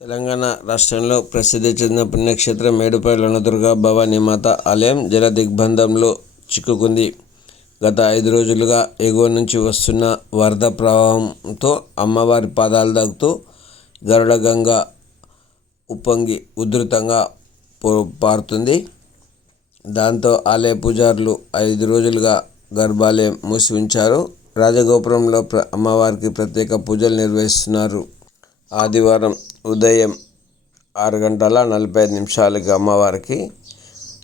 తెలంగాణ రాష్ట్రంలో ప్రసిద్ధి చెందిన పుణ్యక్షేత్రం మేడుపల్లి లొనదుర్గ భవానీ మాత ఆలయం జల దిగ్బంధంలో చిక్కుకుంది. గత ఐదు రోజులుగా ఎగువ నుంచి వస్తున్న వరద ప్రవాహంతో అమ్మవారి పాదాలు తాకుతూ గరుడగంగ ఉప్పొంగి ఉధృతంగా పారుతుంది. దాంతో ఆలయ పూజారులు ఐదు రోజులుగా గర్భాలయం మూసి ఉంచారు. రాజగోపురంలో ప్ర అమ్మవారికి ప్రత్యేక పూజలు నిర్వహిస్తున్నారు. ఆదివారం ఉదయం ఆరు గంటల నలభై ఐదు నిమిషాలకి అమ్మవారికి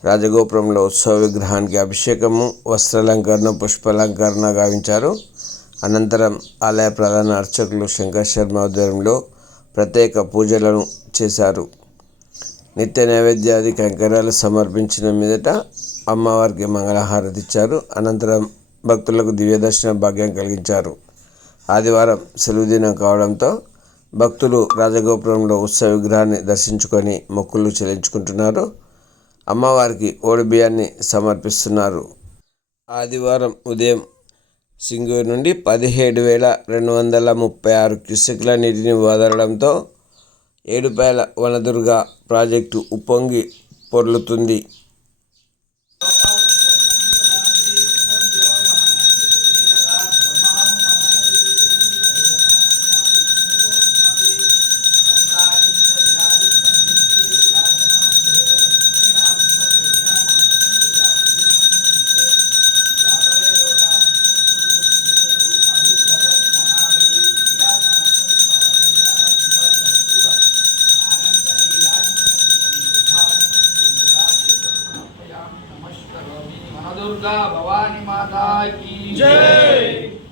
రాజగోపురంలో ఉత్సవ విగ్రహానికి అభిషేకము వస్త్రాలంకరణ పుష్పాలంకరణ గావించారు. అనంతరం ఆలయ ప్రధాన అర్చకులు శంకర్ శర్మ ఆధ్వర్యంలో ప్రత్యేక పూజలను చేశారు. నిత్య నైవేద్యాది కంకరాలు సమర్పించిన మీదట అమ్మవారికి మంగళహారతి ఇచ్చారు. అనంతరం భక్తులకు దివ్యదర్శన భాగ్యం కలిగించారు. ఆదివారం సెలవు దినం కావడంతో భక్తులు రాజగోపురంలో ఉత్సవ విగ్రహాన్ని దర్శించుకొని మొక్కులు చెల్లించుకుంటున్నారు. అమ్మవారికి ఓడి బియ్యాన్ని సమర్పిస్తున్నారు. ఆదివారం ఉదయం సింగూరు నుండి పదిహేడు వేల రెండు వందల ముప్పై ఆరు క్యూసెక్ల నీటిని వదలడంతో ఏడుపేల వనదుర్గ ప్రాజెక్టు ఉప్పొంగి పొర్లుతుంది. दुर्गा भवानी माता की जय